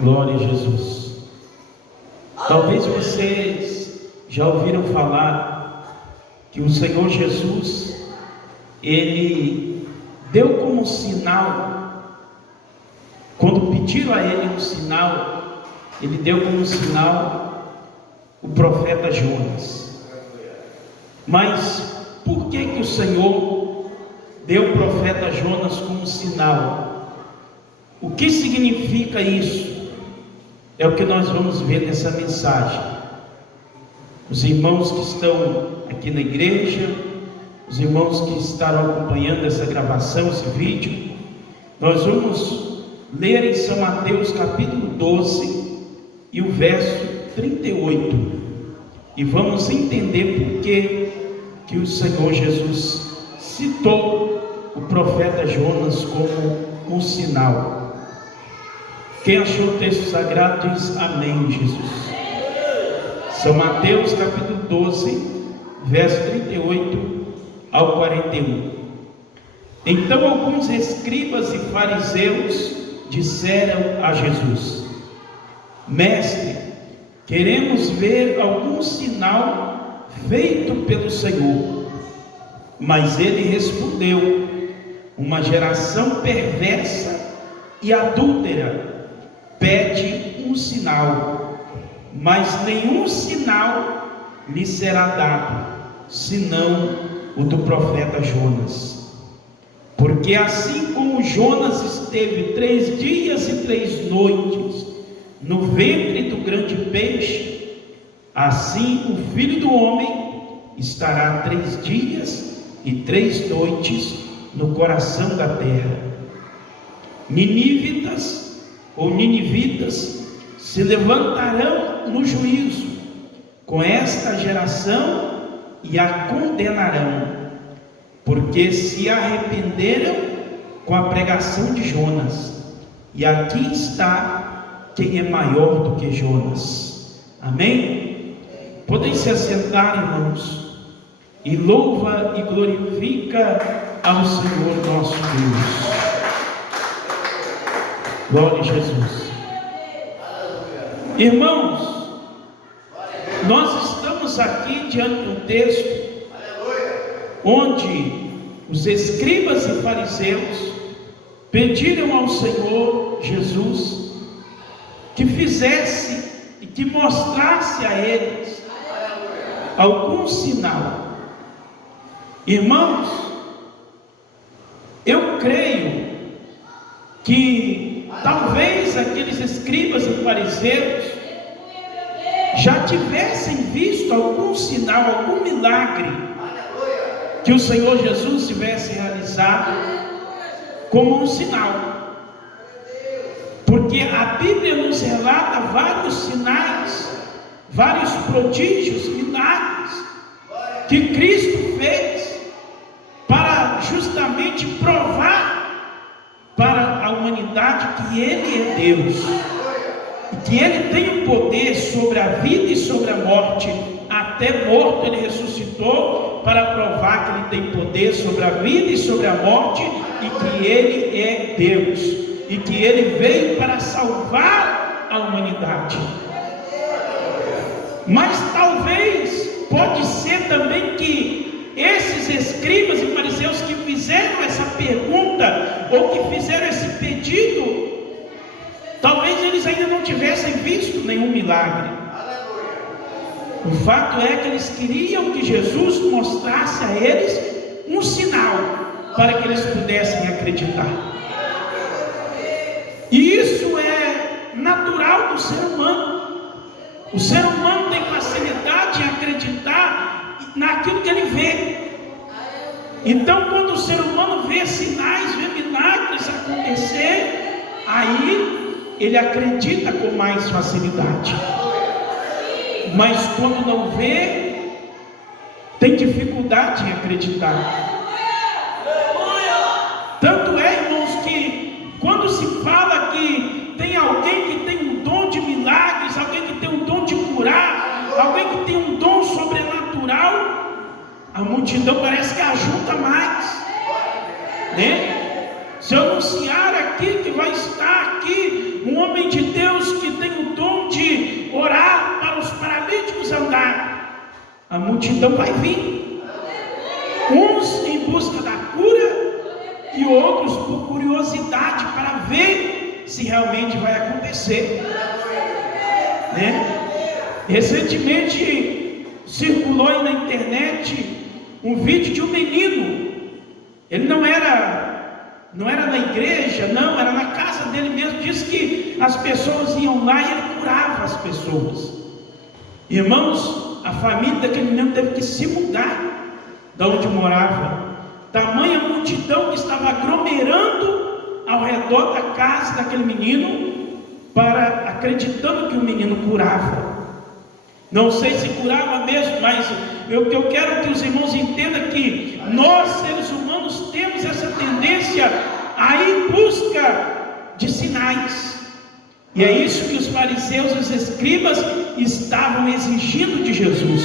Glória a Jesus. Talvez vocês já ouviram falar que o Senhor Jesus, Ele deu como sinal, quando pediram a Ele um sinal, Ele deu como sinal o profeta Jonas. Mas por que o Senhor deu o profeta Jonas como sinal? O que significa isso? É o que nós vamos ver nessa mensagem. Os irmãos que estão aqui na igreja, os irmãos que estarão acompanhando essa gravação, esse vídeo, nós vamos ler em São Mateus capítulo 12 e o verso 38, e vamos entender por que o Senhor Jesus citou o profeta Jonas como um sinal. Quem achou o texto sagrado diz amém, Jesus. São Mateus capítulo 12, verso 38 ao 41. Então alguns escribas e fariseus disseram a Jesus: Mestre, queremos ver algum sinal feito pelo Senhor. Mas ele respondeu: uma geração perversa e adúltera pede um sinal, mas nenhum sinal lhe será dado, senão o do profeta Jonas. Porque assim como Jonas esteve 3 dias e 3 noites no ventre do grande peixe, assim o Filho do Homem estará 3 dias e 3 noites no coração da terra. Ninivitas se levantarão no juízo com esta geração e a condenarão, porque se arrependeram com a pregação de Jonas. E aqui está quem é maior do que Jonas. Amém? Podem se assentar, irmãos, e louva e glorifica ao Senhor nosso Deus. Glória a Jesus. Irmãos, nós estamos aqui diante de um texto onde os escribas e fariseus pediram ao Senhor Jesus que fizesse e que mostrasse a eles algum sinal. Irmãos, eu creio que talvez aqueles escribas e fariseus já tivessem visto algum sinal, algum milagre que o Senhor Jesus tivesse realizado como um sinal, porque a Bíblia nos relata vários sinais, vários prodígios, milagres que Cristo fez para justamente provar para a humanidade que Ele é Deus, e que Ele tem o poder sobre a vida e sobre a morte. Até morto Ele ressuscitou para provar que Ele tem poder sobre a vida e sobre a morte, e que Ele é Deus, e que Ele veio para salvar a humanidade. Mas talvez, pode ser também que esses escribas e fariseus que fizeram essa pergunta, ou que fizeram esse pedido, talvez eles ainda não tivessem visto nenhum milagre. O fato é que eles queriam que Jesus mostrasse a eles um sinal, para que eles pudessem acreditar. E isso é natural do ser humano. O ser humano tem facilidade em acreditar naquilo que ele vê. Então, quando o ser humano vê sinais, vê milagres acontecer, aí ele acredita com mais facilidade. Mas quando não vê, tem dificuldade em acreditar. Tanto é, irmãos, que quando se fala que tem alguém que tem um dom de milagres, alguém que tem um dom de curar, alguém que tem um dom sobrenatural, a multidão parece que ajunta mais, né? Se eu anunciar aqui que vai estar aqui um homem de Deus a multidão vai vir, uns em busca da cura e outros por curiosidade para ver se realmente vai acontecer, né? Recentemente circulou aí na internet um vídeo de um menino. Ele não era na igreja, não, era na casa dele mesmo. Diz que as pessoas iam lá e ele curava as pessoas. Irmãos, a família daquele menino teve que se mudar da onde morava. Tamanha multidão que estava aglomerando ao redor da casa daquele menino, acreditando que o menino curava. Não sei se curava mesmo, mas eu quero que os irmãos entendam que nós, seres humanos, temos essa tendência a ir em busca de sinais. E é isso que os fariseus e os escribas estavam exigindo de Jesus.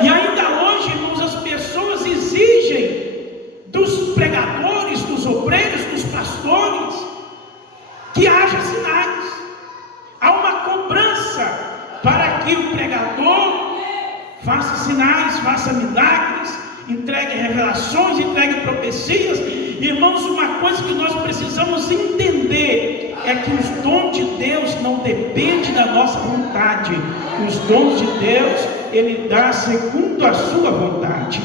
E ainda hoje, irmãos, as pessoas exigem dos pregadores, dos obreiros, dos pastores, que haja sinais. Há uma cobrança para que o pregador faça sinais, faça milagres, entregue revelações, entregue profecias. Irmãos, uma coisa que nós precisamos entender é que os dons de Deus não dependem da nossa vontade. Os dons de Deus, Ele dá segundo a sua vontade.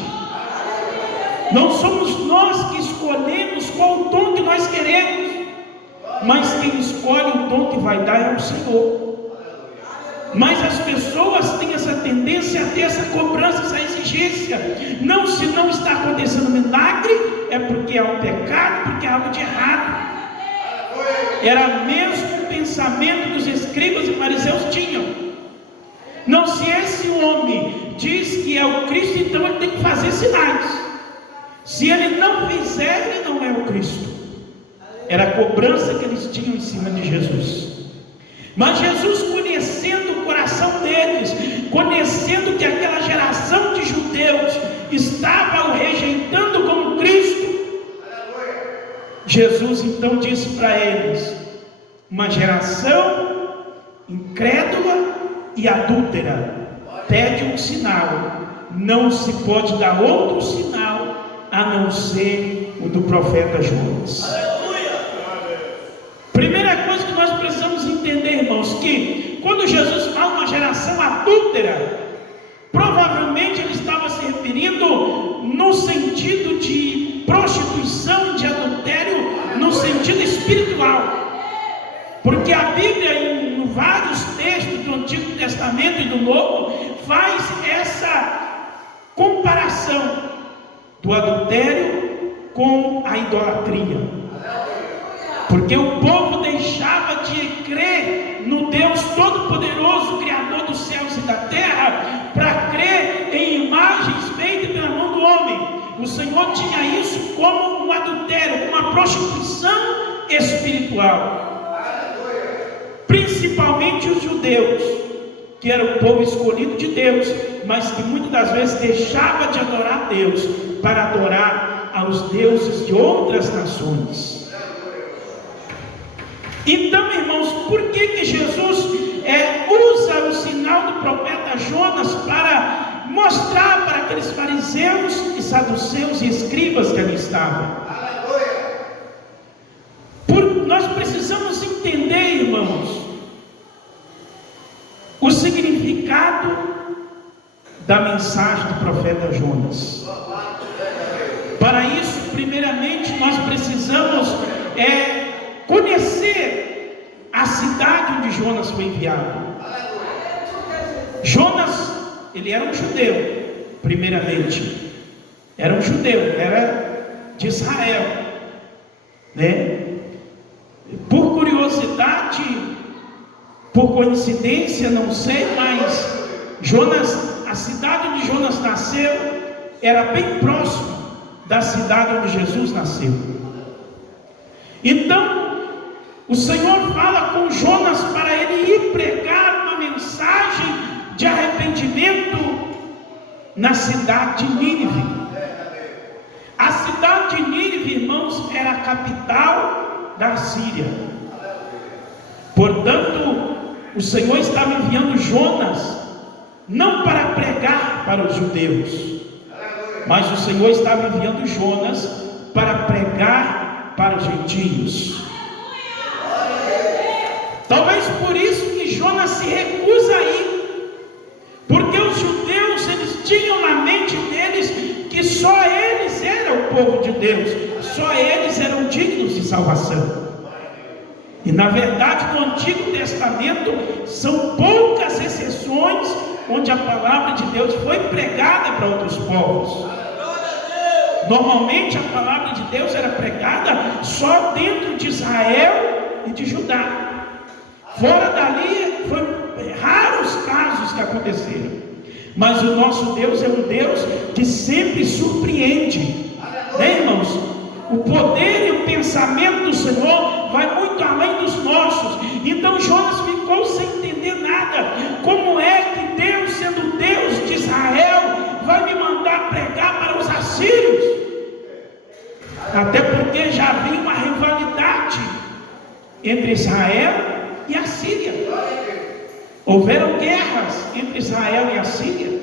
Não somos nós que escolhemos qual o dom que nós queremos, mas quem escolhe o dom que vai dar é o Senhor. Mas as pessoas têm essa tendência a ter essa cobrança, essa exigência. Não, se não está acontecendo milagre, é porque há um pecado, porque há algo de errado. Era mesmo o pensamento que os escribas e fariseus tinham. Não, se esse homem diz que é o Cristo, então ele tem que fazer sinais. Se ele não fizer, ele não é o Cristo. Era a cobrança que eles tinham em cima de Jesus. Mas Jesus, conhecendo o coração deles, conhecendo que aquela geração de judeus estava o rejeitando como Cristo, Jesus então disse para eles: uma geração incrédula e adúltera pede um sinal, não se pode dar outro sinal a não ser o do profeta Jonas. Primeira coisa que nós precisamos entender, irmãos, que quando Jesus fala uma geração adúltera, provavelmente ele estava se referindo no sentido de prostituição, de adultério, no sentido espiritual. Porque a Bíblia, em vários textos do Antigo Testamento e do Novo, faz essa comparação do adultério com a idolatria. Porque o povo deixava de crer no Deus Todo-Poderoso, Criador dos céus e da terra, para crer em imagens feitas pela mão do homem. O Senhor tinha isso como um adultério, uma prostituição espiritual. Principalmente os judeus, que era o povo escolhido de Deus, mas que muitas das vezes deixava de adorar a Deus para adorar aos deuses de outras nações. Então, irmãos, por que Jesus usa o sinal do profeta Jonas para mostrar para aqueles fariseus e saduceus e escribas que ali estavam? Nós precisamos entender, irmãos, o significado da mensagem do profeta Jonas. Para isso, primeiramente, nós precisamos conhecer a cidade onde Jonas foi enviado. Jonas, ele era um judeu, primeiramente. Era um judeu, era de Israel, né? Por curiosidade, por coincidência, não sei, mas Jonas, a cidade onde Jonas nasceu, era bem próximo da cidade onde Jesus nasceu. Então, o Senhor fala com Jonas para ele ir pregar uma mensagem de arrependimento na cidade de Nínive. A cidade de Nínive, irmãos, era a capital da Síria. Portanto, o Senhor estava enviando Jonas não para pregar para os judeus, mas o Senhor estava enviando Jonas para pregar para os gentios. Talvez por isso que Jonas se recusa a ir, porque os judeus, eles tinham na mente deles que só eles eram o povo de Deus, só eles eram dignos de salvação. E na verdade no Antigo Testamento são poucas exceções onde a palavra de Deus foi pregada para outros povos. Normalmente a palavra de Deus era pregada só dentro de Israel e de Judá. Fora dali, foi raros casos que aconteceram. Mas o nosso Deus é um Deus que sempre surpreende, né, irmãos? O poder e o pensamento do Senhor vai muito além dos nossos. Então Jonas ficou sem entender nada. Como é que Deus, sendo Deus de Israel, vai me mandar pregar para os assírios? Até porque já havia uma rivalidade entre Israel e a Síria. Houveram guerras entre Israel e a Síria.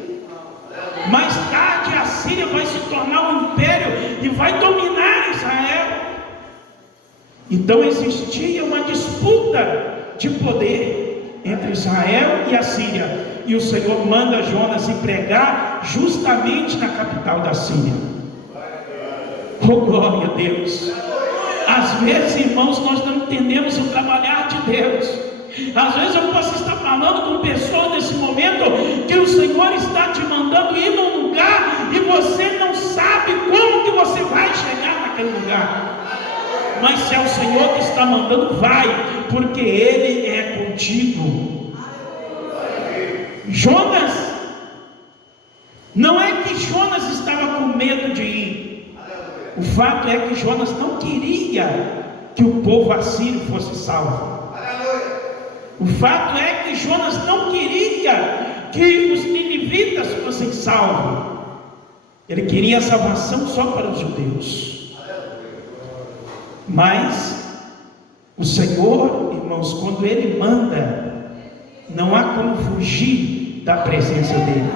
Mais tarde a Síria vai se tornar um império e vai dominar Israel. Então existia uma disputa de poder entre Israel e a Síria. E o Senhor manda Jonas ir pregar justamente na capital da Síria. Oh, glória a Deus! Às vezes, irmãos, nós não entendemos o trabalhar de Deus. Às vezes eu posso estar falando com pessoas nesse momento que o Senhor está te mandando ir num lugar e você não sabe como que você vai chegar naquele lugar. Mas se é o Senhor que está mandando, vai, porque Ele é contigo. Jonas, não é que Jonas estava com medo de ir. O fato é que Jonas não queria que o povo assírio fosse salvo. O fato é que Jonas não queria que os ninivitas fossem salvos. Ele queria a salvação só para os judeus. Mas o Senhor, irmãos, quando Ele manda, não há como fugir da presença dEle.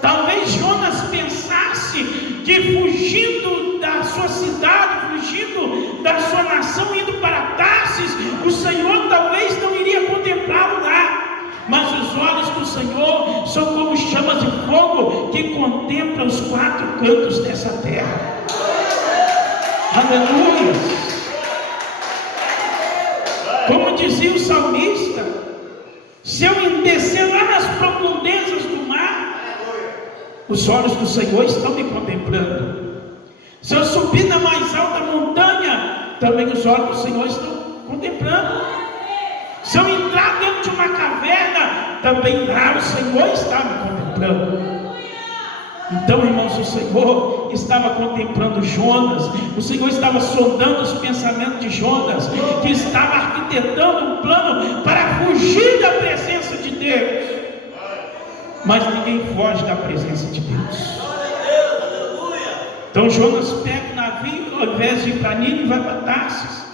Talvez Jonas pensasse que fugindo da sua cidade, fugindo da sua nação, indo para Tarsis, o Senhor talvez não iria contemplá-lo lá. Mas os olhos do Senhor são como chamas de fogo que contemplam os quatro cantos dessa terra. Aleluia! Como dizia o salmista, se eu descer lá nas profundezas do mar, os olhos do Senhor estão me contemplando. Se eu subir na mais alta montanha, também os olhos do Senhor estão contemplando. Se eu entrar dentro de uma caverna, também lá o Senhor está me contemplando. Então, irmãos, o Senhor estava contemplando Jonas. O Senhor estava sondando os pensamentos de Jonas, que estava arquitetando um plano para fugir da presença de Deus. Mas ninguém foge da presença de Deus. Então Jonas pega o navio, ao invés de ir para Nínive, vai para Tarsis.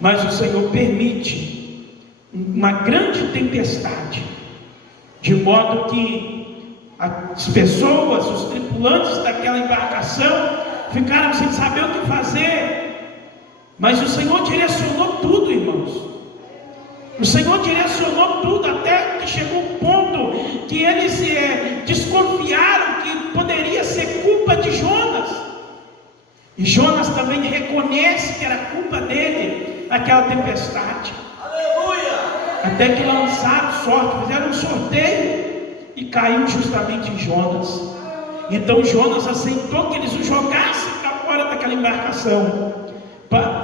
Mas o Senhor permite uma grande tempestade, de modo que as pessoas, os tripulantes daquela embarcação, ficaram sem saber o que fazer. Mas o Senhor direcionou tudo, irmãos. O Senhor direcionou tudo, até que chegou um ponto que eles desconfiaram que poderia ser culpa de Jonas. E Jonas também reconhece que era culpa dele, aquela tempestade. Aleluia! Até que lançaram sorte, fizeram um sorteio e caiu justamente em Jonas. Então Jonas aceitou que eles o jogassem para fora daquela embarcação.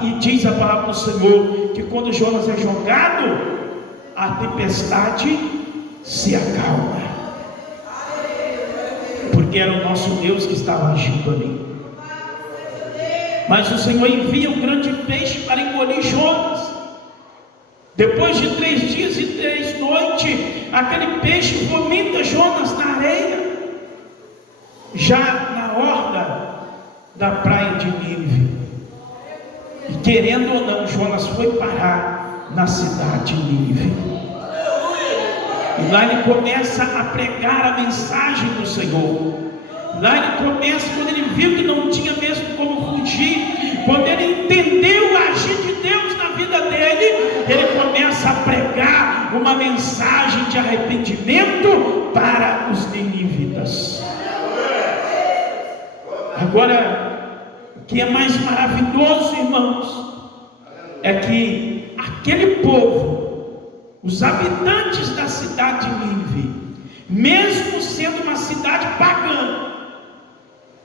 E diz a palavra do Senhor que quando Jonas é jogado, a tempestade se acalma, porque era o nosso Deus que estava agindo ali. Mas o Senhor envia um grande peixe para engolir Jonas. Depois de 3 dias e 3 noites, aquele peixe vomita Jonas na areia, já na orla da praia de Nínive. E querendo ou não, Jonas foi parar na cidade de Nínive. E lá ele começa a pregar a mensagem do Senhor. Lá ele começa, quando ele viu que não tinha mesmo como fugir, quando ele entendeu o agir de Deus na vida dele, ele começa a pregar uma mensagem de arrependimento para os ninivitas. Agora, o que é mais maravilhoso, irmãos, é que aquele povo, os habitantes da cidade de Nínive, mesmo sendo uma cidade pagã,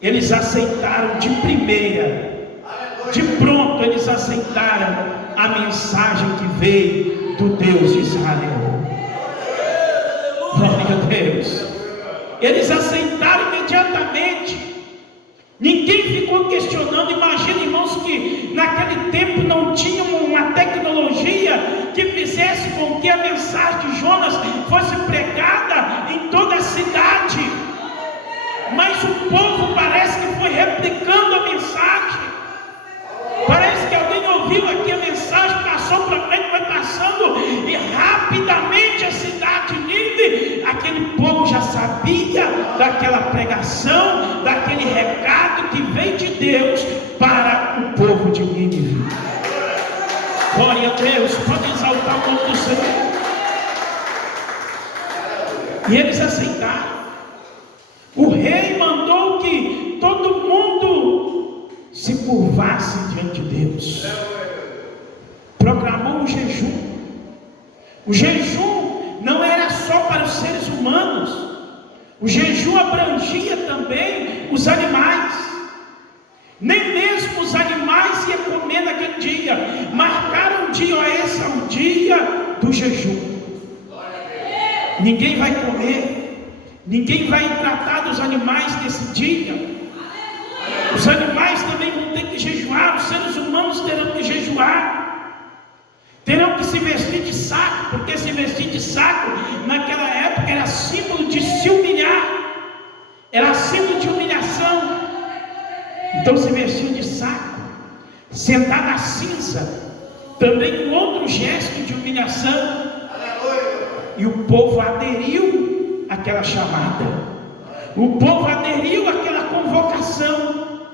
eles aceitaram de primeira, de pronto eles aceitaram a mensagem que veio do Deus de Israel. Glória a Deus. Eles aceitaram imediatamente. Ninguém ficou questionando. Imagina, irmãos, que naquele tempo não tinha uma tecnologia que fizesse com que a mensagem de Jonas fosse pregada em toda a cidade. Mas o povo parece que foi replicando a mensagem. Parece que alguém ouviu aqui a mensagem, passou para frente, foi passando, e rapidamente a cidade de Nínive, aquele povo já sabia daquela pregação, daquele recado que vem de Deus para o povo de Nínive. Glória a Deus, pode exaltar o nome do Senhor. E eles aceitaram. O rei mandou que todo mundo se curvasse diante de Deus. Proclamou um jejum. O jejum não era só para os seres humanos. O jejum abrangia também os animais. Nem mesmo os animais iam comer naquele dia. Marcaram um dia, esse é o dia do jejum. Ninguém vai comer. Ninguém vai tratar dos animais nesse dia. Os animais também vão ter que jejuar. Os seres humanos terão que jejuar. Terão que se vestir de saco, porque se vestir de saco naquela época era símbolo de se humilhar, era símbolo de humilhação. Então se vestiam de saco, sentar na cinza, também um outro gesto de humilhação. E o povo aderiu àquela chamada, o povo aderiu àquela convocação,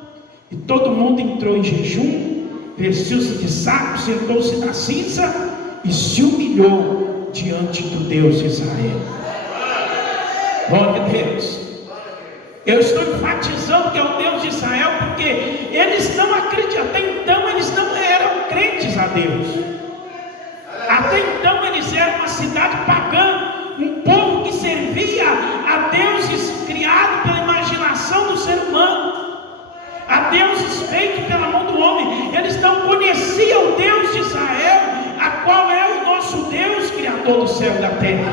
e todo mundo entrou em jejum, vestiu-se de saco, sentou-se na cinza e se humilhou diante do Deus de Israel. Glória a Deus. Eu estou enfatizando que é o Deus de Israel, porque eles não acreditam, até então eles não eram crentes a Deus. Até então eles eram uma cidade pagã, um povo que servia a deuses criados pela imaginação do ser humano, a deuses feitos pela mão do homem. Eles não conheciam o Deus de Israel, a qual é o nosso Deus, Criador do céu e da terra.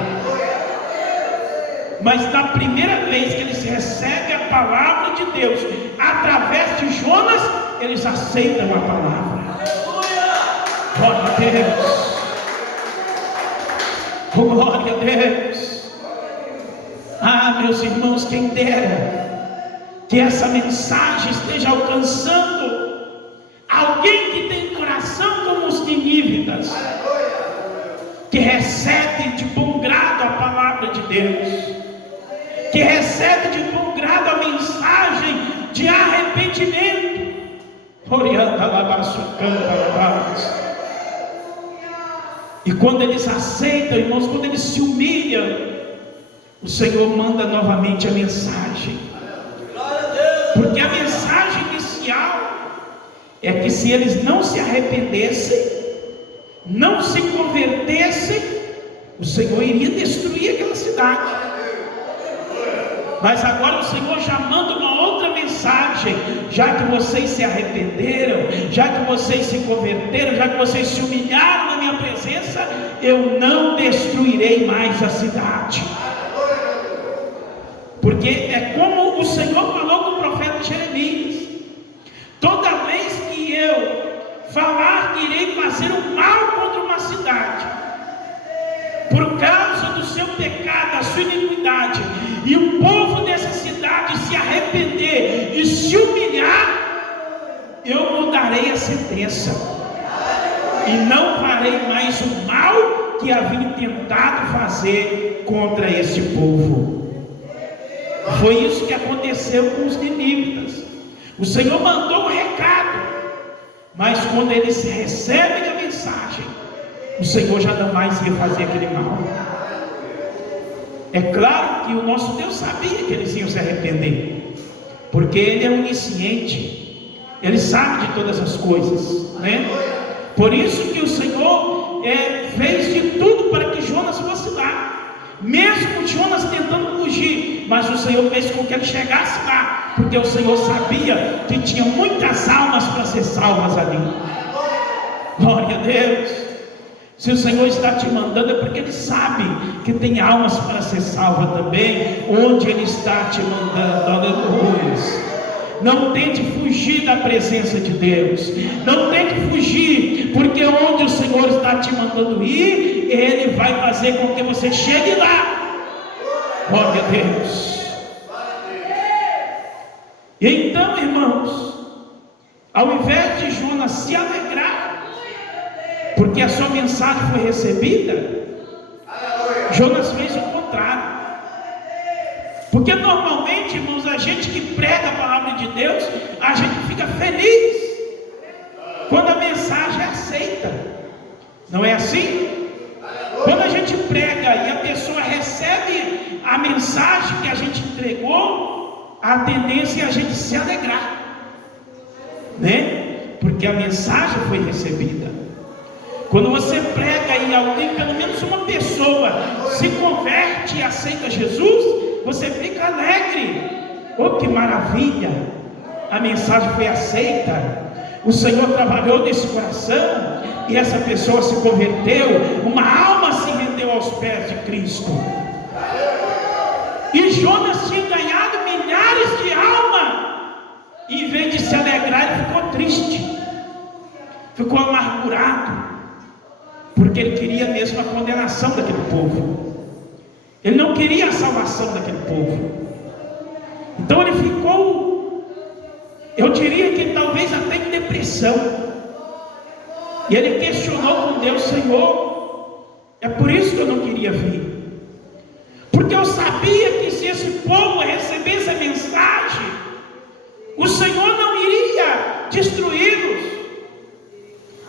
Mas na primeira vez que eles recebem a palavra de Deus, através de Jonas, eles aceitam a palavra. Glória a Deus. Oh, glória a Deus. Ah, meus irmãos, quem dera que essa mensagem esteja alcançando alguém que tem coração como os ninivitas, que recebe de bom grado a palavra de Deus, que recebe de bom grado a mensagem de arrependimento. E quando eles aceitam, irmãos, quando eles se humilham, o Senhor manda novamente a mensagem. Porque a mensagem inicial é que se eles não se arrependessem, não se convertessem, o Senhor iria destruir aquela cidade. Mas agora o Senhor já manda uma outra mensagem. Já que vocês se arrependeram, já que vocês se converteram, já que vocês se humilharam na minha presença, eu não destruirei mais a cidade. Porque é como o Senhor falou com o profeta Jeremias: toda vez que eu falar que irei fazer um mal contra uma cidade, por causa do seu pecado, da sua iniquidade, e o povo dessa cidade se arrepender e se humilhar, eu mudarei a sentença, e não farei mais o mal que haviam tentado fazer contra este povo. Foi isso que aconteceu com os ninivitas. O Senhor mandou um recado, mas quando eles recebem a mensagem, o Senhor já não mais ia fazer aquele mal. É claro que o nosso Deus sabia que eles iam se arrepender, porque Ele é onisciente, Ele sabe de todas as coisas, né? Por isso que o Senhor fez de tudo para que Jonas fosse lá, mesmo Jonas tentando fugir, mas o Senhor fez com que ele chegasse lá, porque o Senhor sabia que tinha muitas almas para ser salvas ali. Glória a Deus. Se o Senhor está te mandando, é porque Ele sabe que tem almas para ser salva também, onde Ele está te mandando. Aleluia. Não tente fugir da presença de Deus, não tente fugir, porque onde o Senhor está te mandando ir, Ele vai fazer com que você chegue lá. Glória a Deus. E então, irmãos, ao invés de Jonas se alegrar, porque a sua mensagem foi recebida, Jonas fez o contrário. Porque normalmente, irmãos, a gente que prega a palavra de Deus, a gente fica feliz quando a mensagem é aceita. Não é assim? Quando a gente prega e a pessoa recebe a mensagem que a gente entregou, a tendência é a gente se alegrar, né? Porque a mensagem foi recebida. Quando você prega e alguém, pelo menos uma pessoa, se converte e aceita Jesus, você fica alegre. Oh, que maravilha! A mensagem foi aceita. O Senhor trabalhou nesse coração e essa pessoa se converteu. Uma alma se rendeu aos pés de Cristo. E Jonas tinha ganhado milhares de almas. E em vez de se alegrar, ele ficou triste, ficou amargurado, porque ele queria mesmo a condenação daquele povo. Ele não queria a salvação daquele povo. Então ele ficou, eu diria que talvez até em depressão. E ele questionou com Deus: Senhor, é por isso que eu não queria vir, porque eu sabia que se esse povo recebesse a mensagem, o Senhor não iria destruí-los.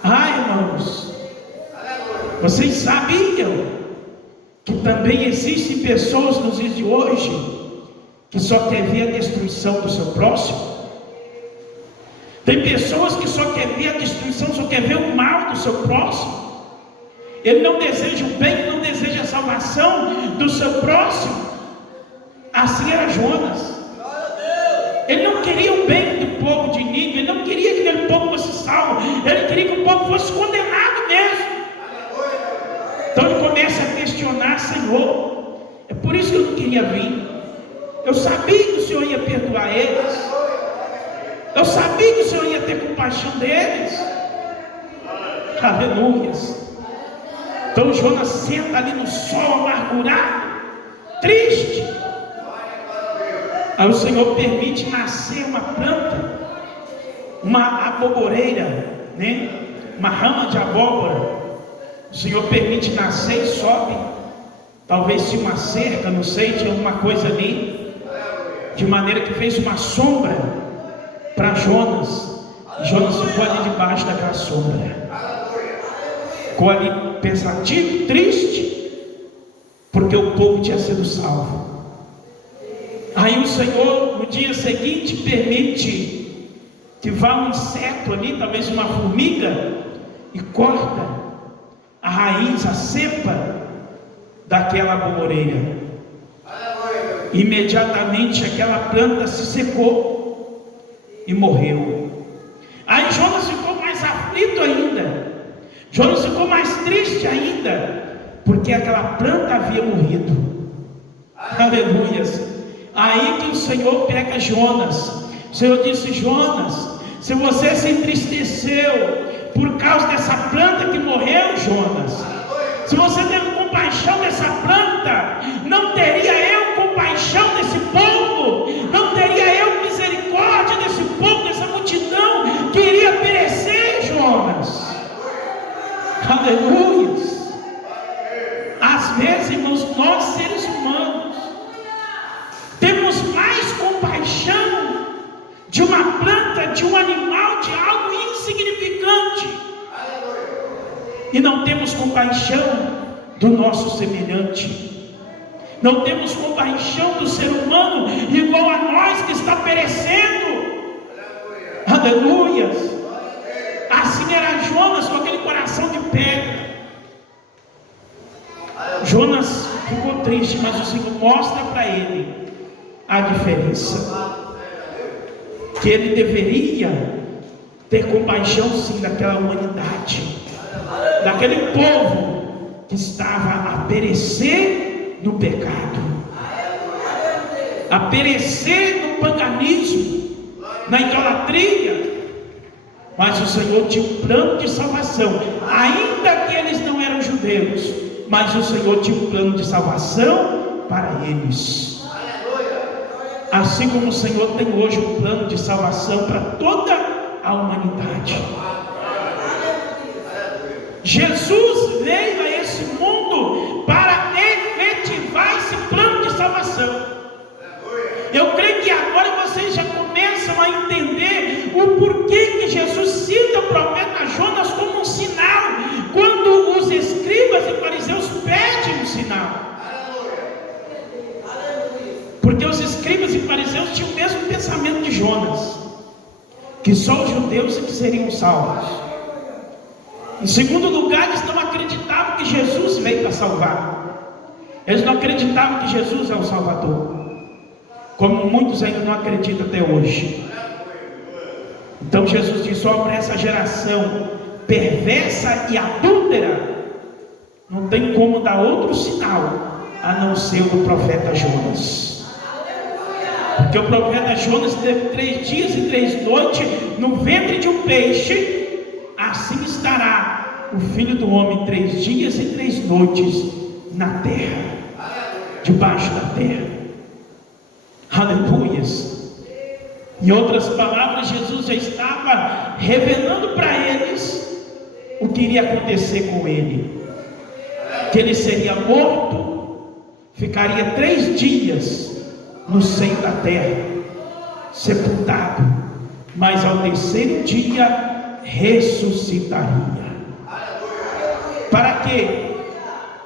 Irmãos, vocês sabiam que também existem pessoas nos dias de hoje que só quer ver a destruição do seu próximo? Tem pessoas que só quer ver a destruição, só quer ver o mal do seu próximo. Ele não deseja o bem, não deseja a salvação do seu próximo. Assim era Jonas. Ele não queria o bem do povo de Nínive, ele não queria que aquele povo fosse salvo, ele queria que o povo fosse condenado mesmo. Então ele começa a questionar: Senhor, é por isso que eu não queria vir. Eu sabia que o Senhor ia perdoar eles, eu sabia que o Senhor ia ter compaixão deles. Aleluias. Então Jonas senta ali no sol amargurado, triste. Aí o Senhor permite nascer uma planta, uma aboboreira, né? Uma rama de abóbora. O Senhor permite nascer e sobe. Talvez tinha uma cerca, não sei, tinha alguma coisa ali, de maneira que fez uma sombra para Jonas. E Jonas ficou ali debaixo daquela sombra. Ficou ali pensativo, triste, porque o povo tinha sido salvo. Aí o Senhor, no dia seguinte, permite que vá um inseto ali, talvez uma formiga, e corta a raiz, a cepa daquela aboboreira. Imediatamente aquela planta se secou e morreu. Aí Jonas ficou mais aflito ainda, Jonas ficou mais triste ainda, porque aquela planta havia morrido. Aleluias. Aí que o Senhor pega Jonas. O Senhor disse: Jonas, se você se entristeceu por causa dessa planta que morreu, Jonas, se você teve compaixão dessa planta, não teria eu compaixão desse povo? Não teria eu misericórdia desse povo, dessa multidão que iria perecer, Jonas? Aleluia. e não temos compaixão do nosso semelhante, não temos compaixão do ser humano igual a nós que está perecendo. Aleluias. Assim era Jonas com aquele coração de pedra. Jonas ficou triste, mas o Senhor mostra para ele a diferença, que ele deveria ter compaixão sim daquela humanidade, daquele povo que estava a perecer no pecado, a perecer no paganismo, na idolatria. Mas o Senhor tinha um plano de salvação, ainda que eles não eram judeus, mas o Senhor tinha um plano de salvação para eles. Assim como o Senhor tem hoje um plano de salvação para toda a humanidade. Jesus veio a esse mundo para efetivar esse plano de salvação. Eu creio que agora vocês já começam a entender o porquê que Jesus cita o profeta Jonas como um sinal, quando os escribas e fariseus pedem um sinal. Porque os escribas e fariseus tinham o mesmo pensamento de Jonas, que só os judeus é que seriam salvos. Em segundo lugar, eles não acreditavam que Jesus veio para salvar. Eles não acreditavam que Jesus é o Salvador, como muitos ainda não acreditam até hoje. Então Jesus disse: ó, para essa geração perversa e adúltera, não tem como dar outro sinal a não ser o do profeta Jonas. Porque o profeta Jonas teve 3 dias e 3 noites no ventre de um peixe. Assim estará o Filho do Homem 3 dias e 3 noites na terra, debaixo da terra. Aleluias. Em outras palavras, Jesus já estava revelando para eles o que iria acontecer com ele, que ele seria morto, ficaria 3 dias no seio da terra, sepultado, mas ao 3º dia ressuscitaria. Para quê?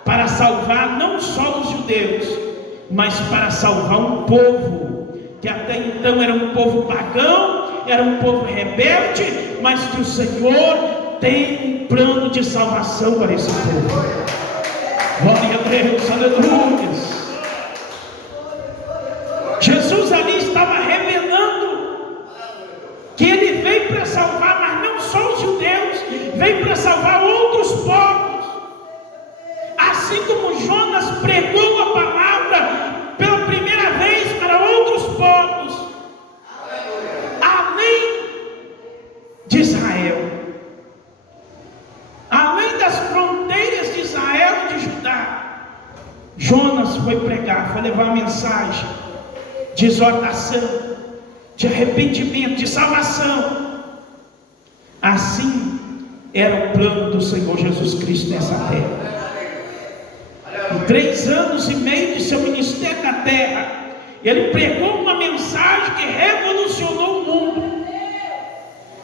Para salvar não só os judeus, mas para salvar um povo que até então era um povo pagão, era um povo rebelde, mas que o Senhor tem um plano de salvação para esse povo. Glória a Deus, aleluia. Jesus ali estava revelando que ele veio para salvar, mas não só os judeus, veio para salvar outros povos. Assim como Jonas pregou a palavra pela primeira vez para outros povos, além de Israel, além das fronteiras de Israel e de Judá, Jonas foi pregar, foi levar a mensagem de exortação, de arrependimento, de salvação. Assim era o plano do Senhor Jesus Cristo nessa terra. Em 3 anos e meio de seu ministério na terra, ele pregou uma mensagem que revolucionou o mundo.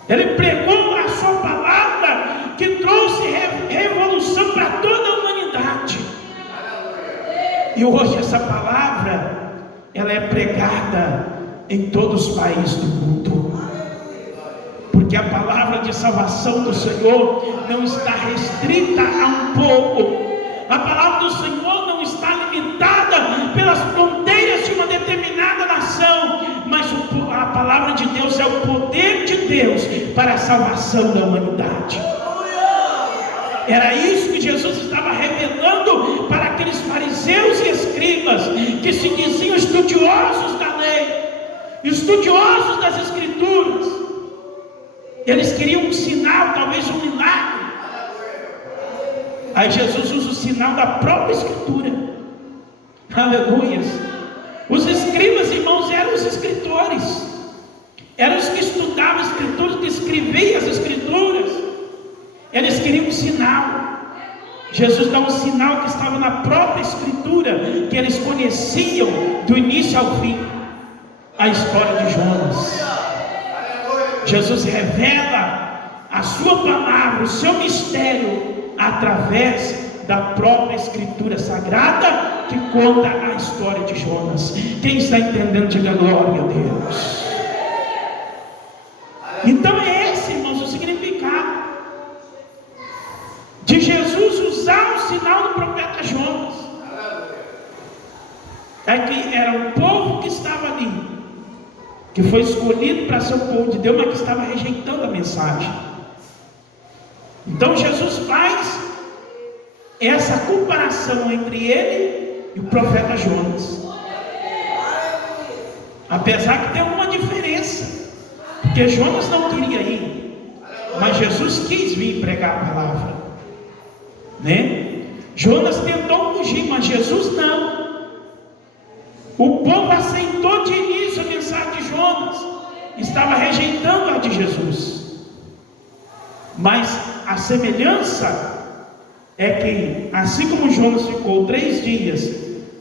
Ele pregou a sua palavra que trouxe revolução para toda a humanidade. E hoje essa palavra, ela é pregada em todos os países do mundo, porque a palavra de salvação do Senhor não está restrita a um povo. A palavra do Senhor não está limitada pelas fronteiras de uma determinada nação, mas a palavra de Deus é o poder de Deus para a salvação da humanidade. Era isso que Jesus estava revelando para aqueles fariseus e escribas que se diziam estudiosos da lei, estudiosos das escrituras. Eles queriam um sinal, talvez um milagre. Aí Jesus usa o sinal da própria escritura. Aleluias. Os escribas, irmãos, eram os escritores, eram os que estudavam as escrituras, que escreviam as escrituras. Eles queriam um sinal. Jesus dá um sinal que estava na própria escritura, que eles conheciam do início ao fim a história de Jonas. Jesus revela a sua palavra, o seu mistério, através através da própria Escritura Sagrada que conta a história de Jonas. Quem está entendendo, diga glória a Deus. Então é esse, irmãos, o significado de Jesus usar o sinal do profeta Jonas. É que era um povo que estava ali, que foi escolhido para ser o povo de Deus, mas que estava rejeitando a mensagem. Então Jesus faz essa comparação entre ele e o profeta Jonas. Apesar que tem uma diferença, porque Jonas não queria ir, mas Jesus quis vir pregar a palavra, né? Jonas tentou fugir, mas Jesus não. O povo aceitou de início a mensagem de Jonas, estava rejeitando a de Jesus. Mas a semelhança é que, assim como Jonas ficou 3 dias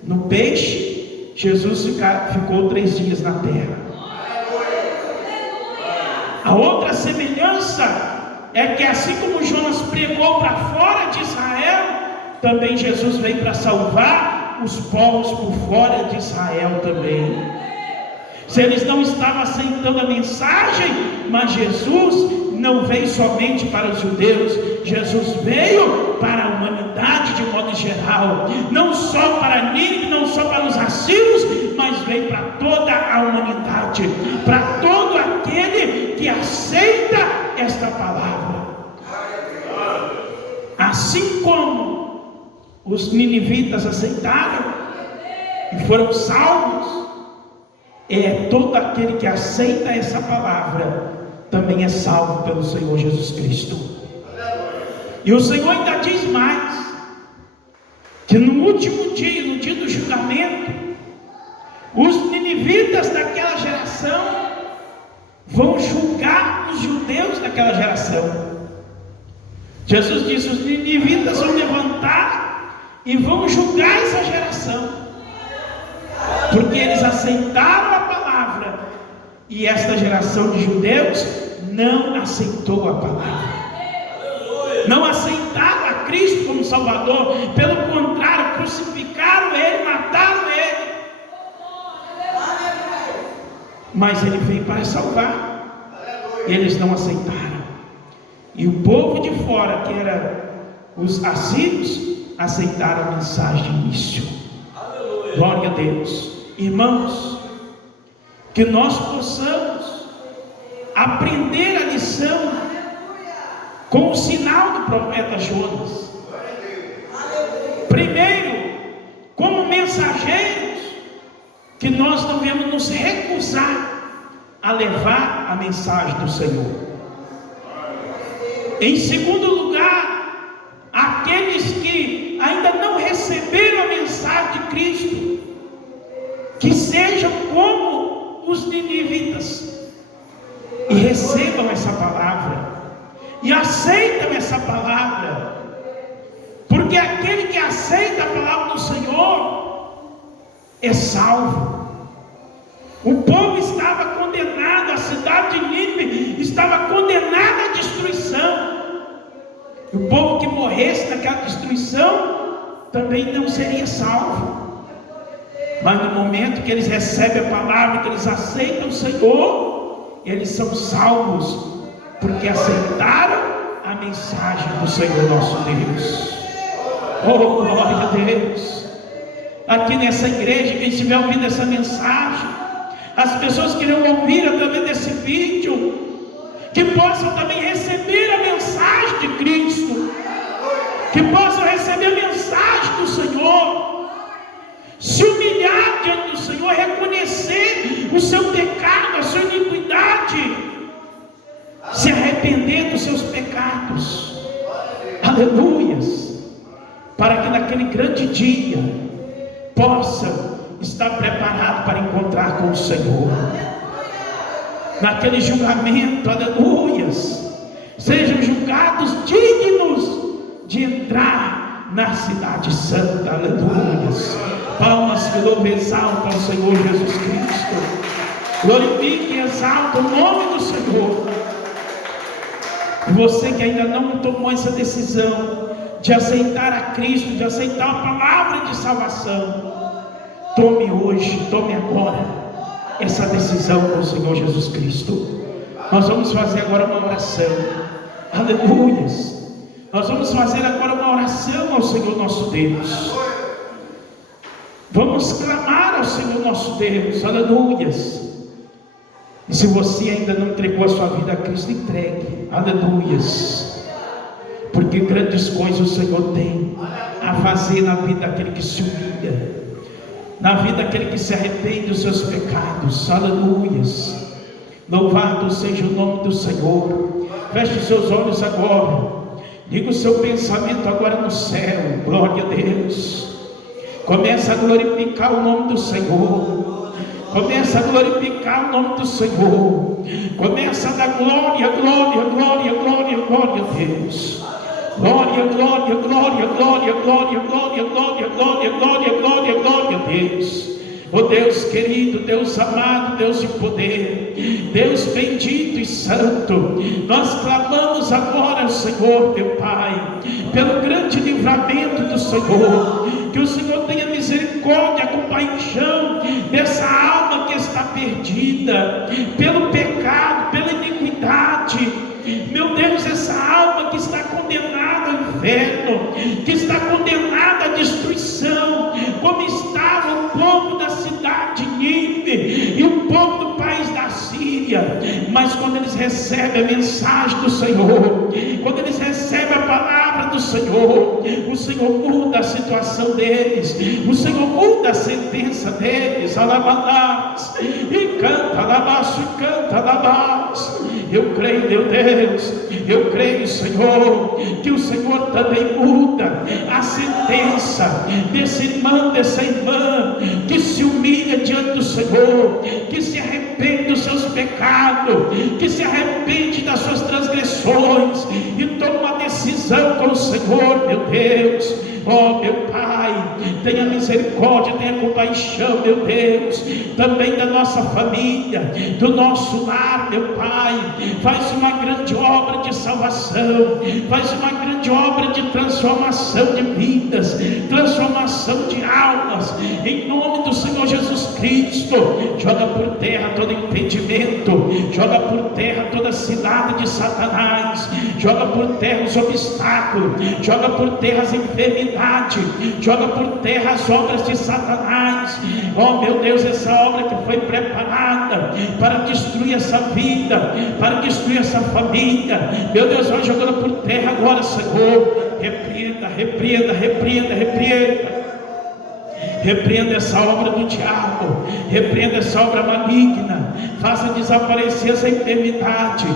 no peixe, Jesus ficou 3 dias na terra. A outra semelhança é que, assim como Jonas pregou para fora de Israel, também Jesus veio para salvar os povos por fora de Israel também. Se eles não estavam aceitando a mensagem, mas Jesus não veio somente para os judeus, Jesus veio para a humanidade de modo geral, não só para Nínive, não só para os assírios, mas veio para toda a humanidade, para todo aquele que aceita esta palavra. Assim como os ninivitas aceitaram e foram salvos, todo aquele que aceita essa palavra também é salvo pelo Senhor Jesus Cristo. E o Senhor ainda diz mais, que no último dia, no dia do julgamento, os ninivitas daquela geração vão julgar os judeus daquela geração. Jesus disse: os ninivitas vão levantar e vão julgar essa geração, porque eles aceitaram a palavra, e esta geração de judeus não aceitou a palavra, não aceitaram a Cristo como Salvador, pelo contrário, crucificaram Ele, mataram Ele. Mas Ele veio para salvar, e eles não aceitaram. E o povo de fora, que era os assírios, aceitaram a mensagem de início. Glória a Deus. Irmãos, que nós possamos aprender a lição com o sinal do profeta Jonas. Primeiro, como mensageiros, que nós devemos nos recusar a levar a mensagem do Senhor. Em segundo lugar, aqueles que ainda não receberam a mensagem de Cristo, que sejam como os ninivitas e recebam essa palavra e aceitam essa palavra, porque aquele que aceita a palavra do Senhor é salvo. O povo estava condenado, a cidade de Nínive estava condenada à destruição. O povo que morresse naquela destruição também não seria salvo. Mas no momento que eles recebem a palavra, que eles aceitam o Senhor, eles são salvos, porque aceitaram a mensagem do Senhor nosso Deus. Oh, glória a Deus! Aqui nessa igreja, quem estiver ouvindo essa mensagem, as pessoas que irão ouvir através desse vídeo, que possam também receber a mensagem de Cristo, que possam receber a mensagem do Senhor, se humilhar diante do Senhor, reconhecer o seu pecado, a sua iniquidade, se arrepender dos seus pecados, aleluias, para que naquele grande dia possam estar preparados para encontrar com o Senhor. Naquele julgamento, aleluias, sejam julgados dignos de entrar na cidade santa, aleluias. Palmas que louvam, exaltam ao Senhor Jesus Cristo. Glorifique e exalta o nome do Senhor. Você que ainda não tomou essa decisão de aceitar a Cristo, de aceitar a palavra de salvação, tome hoje, tome agora essa decisão com o Senhor Jesus Cristo. Nós vamos fazer agora uma oração, aleluias. Nós vamos fazer agora uma oração ao Senhor nosso Deus. Vamos clamar ao Senhor nosso Deus, aleluias. E se você ainda não entregou a sua vida a Cristo, entregue, aleluias. Porque grandes coisas o Senhor tem a fazer na vida daquele que se humilha, na vida daquele que se arrepende dos seus pecados, aleluias. Louvado seja o nome do Senhor. Feche os seus olhos agora, liga o seu pensamento agora no céu, glória a Deus. Começa a glorificar o nome do Senhor, começa a glorificar o nome do Senhor, começa a dar glória, glória, glória, glória, glória a Deus. Glória, glória, glória, glória, glória, glória, glória, glória, glória, glória, glória a Deus. Oh Deus querido, Deus amado, Deus de poder, Deus bendito e santo, nós clamamos agora ao Senhor, meu Pai, pelo grande livramento do Senhor, que o Senhor tenha misericórdia, compaixão dessa alma que está perdida, pelo pecado, pela iniquidade. Meu Deus, essa alma que está condenada ao inferno, que está condenada à destruição, como estava o povo da cidade de Nínive e o povo do país da Síria. Mas quando eles recebem a mensagem do Senhor, quando eles recebem a palavra do Senhor, o Senhor muda a situação deles, o Senhor muda a sentença deles. Alabás, e canta, alabás, e canta, alabás. Eu creio, meu Deus, eu creio, Senhor, que o Senhor também muda a sentença desse irmão, dessa irmã, que se humilha diante do Senhor, que se arrepende dos seus pecados, que se arrepende das suas transgressões e toma uma decisão com o Senhor, meu Deus. Oh meu Pai, tenha misericórdia, tenha compaixão, meu Deus, também da nossa família, do nosso lar, meu Pai. Faz uma grande obra de salvação, faz uma grande obra de transformação de vidas, transformação de almas, em nome do Senhor Jesus Cristo. Joga por terra todo impedimento, joga por terra toda cilada de Satanás, joga por terra os obstáculos, joga por terra as enfermidades, joga por terra as obras de Satanás. Oh meu Deus, essa obra que foi preparada para destruir essa vida, para destruir essa família, meu Deus, vai jogando por terra agora, Senhor. Repreenda, repreenda, repreenda, repreenda. Repreenda essa obra do diabo, repreenda essa obra maligna, faça desaparecer essa enfermidade,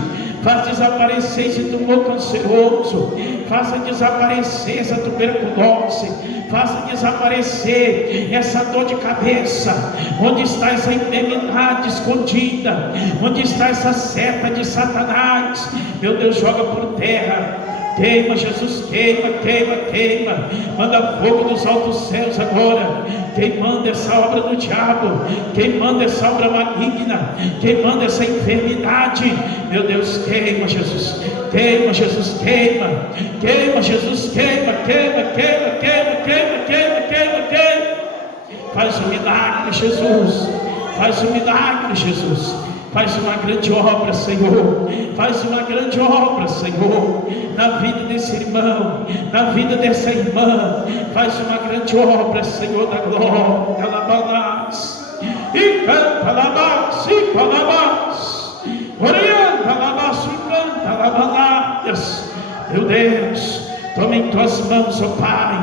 faça desaparecer esse tumor canceroso, faça desaparecer essa tuberculose, faça desaparecer essa dor de cabeça. Onde está essa enfermidade escondida? Onde está essa seta de Satanás? Meu Deus, joga por terra. Queima, Jesus, queima, queima, queima. Manda fogo dos altos céus agora, queimando essa obra do diabo, queimando essa obra maligna, queimando essa enfermidade. Meu Deus, queima, Jesus, queima, Jesus, queima, queima, Jesus, queima, queima, queima, queima, queima, queima, queima, queima. Faz um milagre, Jesus, faz um milagre, Jesus. Faz uma grande obra, Senhor. Faz uma grande obra, Senhor, na vida desse irmão, na vida dessa irmã. Faz uma grande obra, Senhor da glória. Alabalás, e canta, alabás, e palabás, orienta, alabás, e canta, alabalás. Meu Deus, toma em tuas mãos, ó Pai.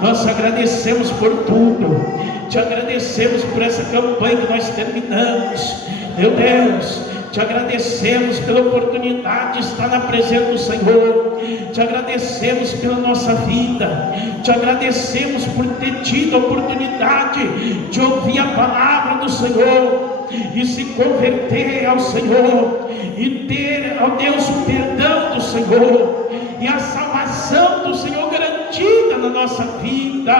Nós agradecemos por tudo. Te agradecemos por essa campanha que nós terminamos. Meu Deus, te agradecemos pela oportunidade de estar na presença do Senhor. Te agradecemos pela nossa vida. Te agradecemos por ter tido a oportunidade de ouvir a palavra do Senhor e se converter ao Senhor e ter, ó Deus, o perdão do Senhor e a salvação do Senhor garantida na nossa vida.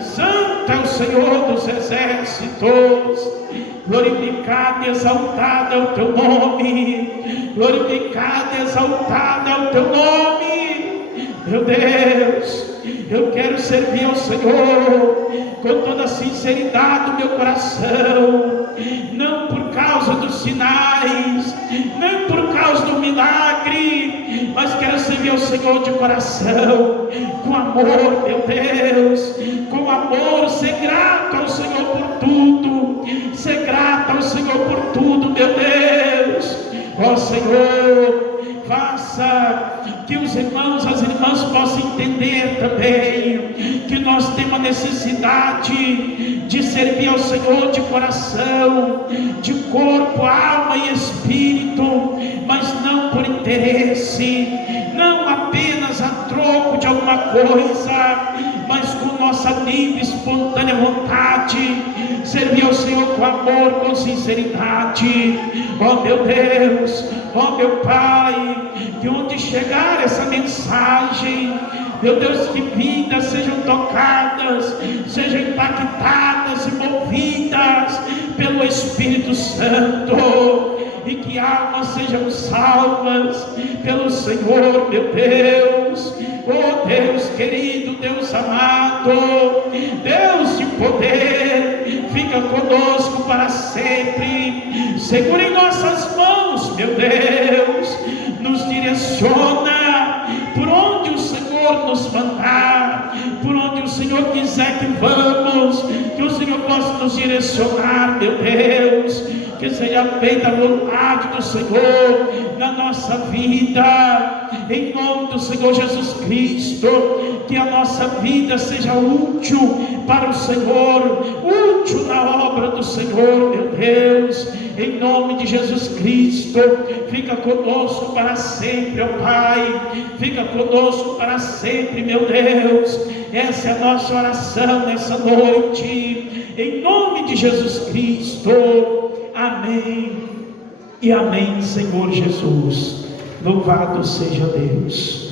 Santo é o Senhor dos exércitos. Glorificado e exaltado é o teu nome. Glorificado e exaltado é o teu nome. Meu Deus, eu quero servir ao Senhor com toda a sinceridade do meu coração, não por causa dos sinais, não por causa do milagre, mas quero servir ao Senhor de coração, com amor, meu Deus, com amor, ser grato ao Senhor por tudo, ser grato ao Senhor por tudo, meu Deus. Ó Senhor, faça que os irmãos, as irmãs possam entender também que nós temos a necessidade de servir ao Senhor de coração, de corpo, alma e espírito, mas não por interesse, não apenas a troco de alguma coisa, mas com nossa livre, espontânea vontade, servir ao Senhor com amor, com sinceridade. Ó meu Deus, ó meu Pai, que onde chegar essa mensagem, meu Deus, que vidas sejam tocadas, sejam impactadas e movidas pelo Espírito Santo, e que almas sejam salvas pelo Senhor, meu Deus. Oh Deus querido, Deus amado, Deus de poder, fica conosco para sempre, segura em nossas mãos, meu Deus, nos direciona por onde o Senhor nos mandar, por onde o Senhor quiser que vamos, que o Senhor possa nos direcionar, meu Deus, que seja feita a vontade do Senhor na nossa vida, em nome do Senhor Jesus Cristo, que a nossa vida seja útil para o Senhor, útil na obra do Senhor, meu Deus, em nome de Jesus Cristo. Fica conosco para sempre, ó Pai, fica conosco para sempre, meu Deus. Essa é a nossa oração nessa noite, em nome de Jesus Cristo. Amém e amém, Senhor Jesus. Louvado seja Deus.